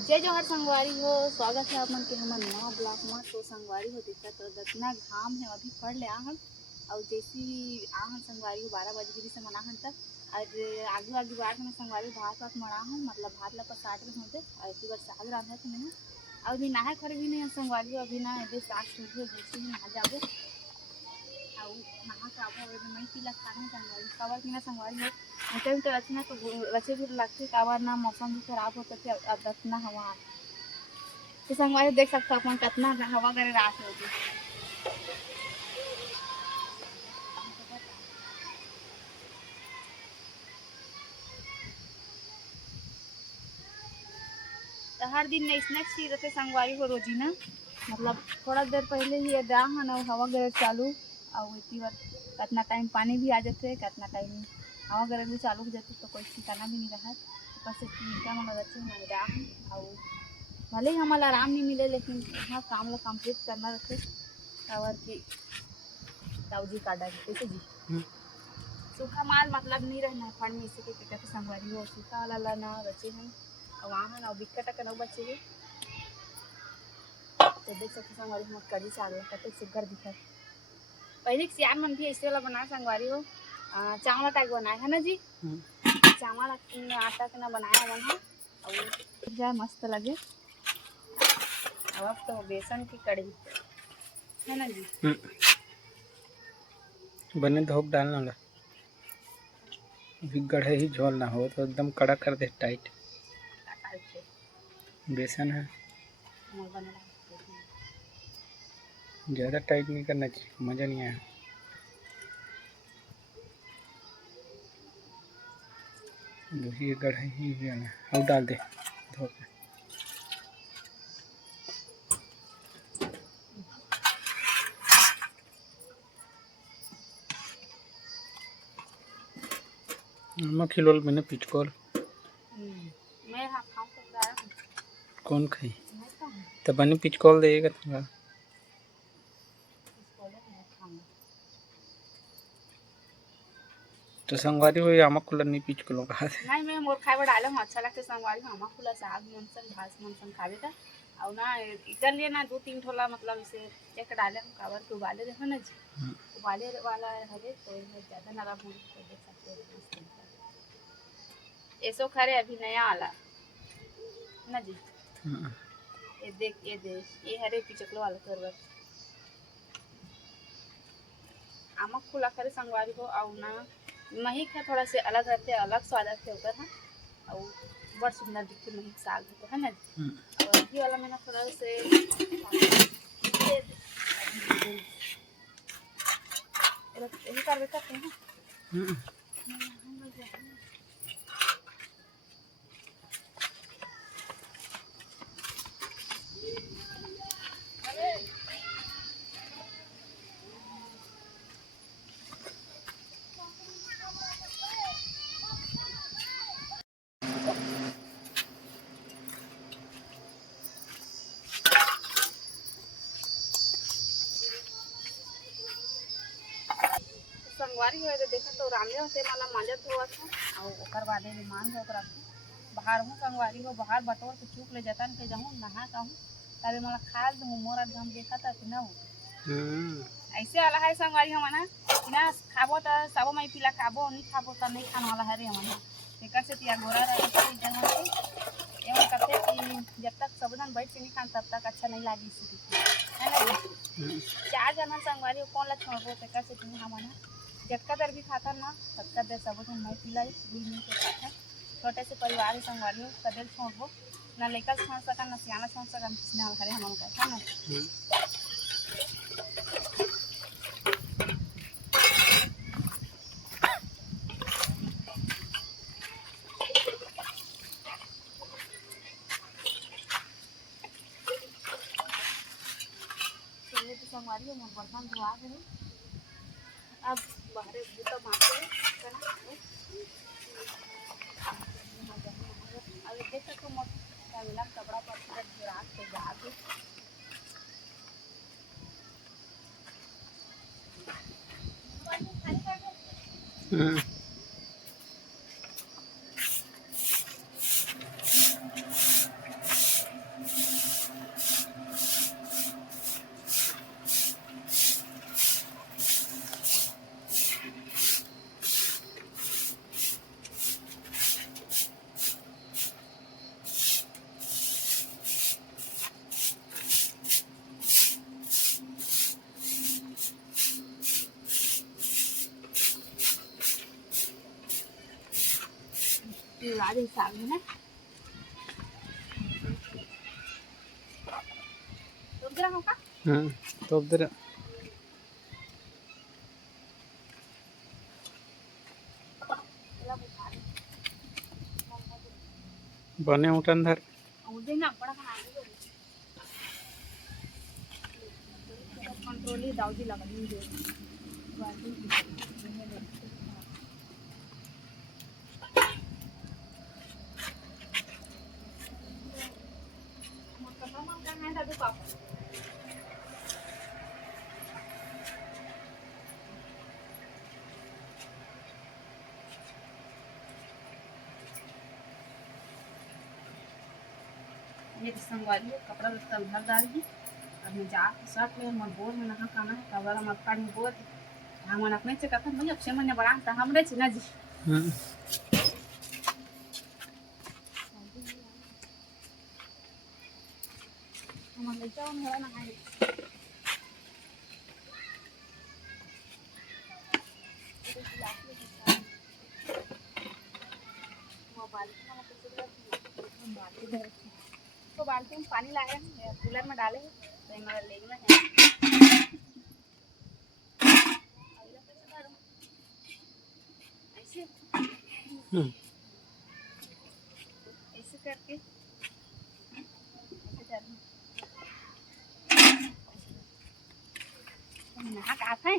जय जोहर संगवारी हो। स्वागत है आप मन के हमर नवा ब्लॉग में। तो संगवारी हो दिखा तो दतना घाम है अभी पढ़ ले आहन और जैसी आहन संगवारी हो 12 बजे गिरी से मनाहन तक आज आगू आगू बात में संगवारी भात वात मनाहन मतलब भात ला पर 60 में होते और एक बार साग रांधा तो नहीं और भी नहा खर भी नहीं संगवारी हो अभी ना ये साग सूझो जैसे नहा जाबो और नहा काबो मैं पीला खाना संगवारी काबर की ना संगवारी हो मतलब तो रचना तो रचे भी लगती काबर ना मौसम भी खराब होता है अब दतना हवा तो संगवारी देख सकते अपन कितना हवा करे रात होगी। तो हर दिन में स्नैक्स ही रहते संगवारी हो रोजी ना मतलब थोड़ा देर पहले ही ये दाहन और हवा गरे चालू और इतनी बार कितना टाइम पानी भी आ जाते कितना टाइम हवा गरे भी चालू हो जाते तो कोई ठिकाना भी नहीं रहा ऊपर से टीका मन रखे हमारे दाहन और भले ही हमारा आराम नहीं मिले लेकिन हाँ काम ला कंप्लीट करना रहते और कि ताऊजी काटा कैसे जी सूखा माल मतलब नहीं रहना है फंड में इसे के कहते संगवारी हो सूखा वाला लाना बचे हैं और वहाँ ना बिकट का ना बचे हैं तो देख सकते संगवारी हम कड़ी साग कते सुगर दिखा पहले सियार मन भी ऐसे वाला बना संगवारी हो चावल टाइप बनाया है ना जी चावल आटा के ना बनाया मन है और जाए मस्त लगे अब तो बेसन की कड़ी है ना जी बने धोख डालना ला गढ़े ही झोल ना हो तो एकदम कड़ा कर दे टाइट बेसन है ज़्यादा टाइट नहीं करना चाहिए मज़ा नहीं आया दूसरी गढ़े ही और डाल दे धो के नमक खिलोल मैंने पिचकोल मैं हाँ खाऊं तो कौन खाई तो बनी पिचकोल देगा तुम्हारा तो संगवारी हुई आमा खुला नहीं पिचकोलों का नहीं मैं मोर खाए डाले हम अच्छा लगते संगवारी आमा खुला साग मनसन घास मनसन खावे था और ना इधर लिए ना 2-3 ठोला मतलब इसे एक डाले हम काबर के उबाले रहे ना जी उबाले वाला हरे तो ज़्यादा नरम हो तो देख सकते हो ऐसो खरे अभी नया आला ना जी ये देख ये हरे पिचकलो वाला करवा आमा खुला खरे संगवारी हो और ना महक है थोड़ा से अलग रहते अलग स्वाद रहते उधर है और बड़ सुंदर दिखते महक साग होते है ना और अभी वाला मैंने थोड़ा से यही कर देते हैं संगवारी हो तो देखा तो रामले होते माला मांजत हुआ था और ओकर बादे में मान धोक रखी बाहर हूँ संगवारी हो बाहर बटोर के चूक ले जतन के जाऊँ नहा कहूँ तभी मला खाल दूँ मोरा हम देखा था कि ना हो ऐसे वाला है संगवारी हम ना खाबो तो सबो मैं पिला खाबो नहीं खाबो तो नहीं खाने वाला है रे हम एकर से तिया गोरा रहे जन के एवं कहते कि जब तक सबदन बैठ के नहीं खान तब तक अच्छा नहीं लागी है ना 4 जना संगवारी कौन ला छोड़बो एकर से तुम हम जटका दर भी खाता ना सबका दर सब मैं पिलाई दूध मिल के खाता छोटे से परिवार है संगवारी कदर छोड़बो ना लेकर छोड़ सका ना सियाना छोड़ सका किसने हरे हम कहता ना संगवारी हो मोर बर्तन धुआ गए अब बाहर बूटा मारते अब देख सकते हो मिला कपड़ा पर रात के जा पिवळा दे साग है ना तो जरा हो का तो उधर चला बुझा दे बने उठन धर उदे ना बड़ा खाना आगे कंट्रोल ही दाऊदी लगा दी दे वादी मतलब हम का है दादू पापा ये संगवारी कपड़ा लत्ता भर डाल दी अब मैं जा शर्ट ले मन बोर में नहा खाना है कवरा मत पानी बोर हम अपने से कहता मुझे अक्षय मन बड़ा था हमरे छी ना जी हम ले जाओ मेरा ना है तो बाल्टी में पानी लाए हैं कूलर में डाले हैं तो हमारा लेना है ऐसे ऐसे करके ऐसे नहा का है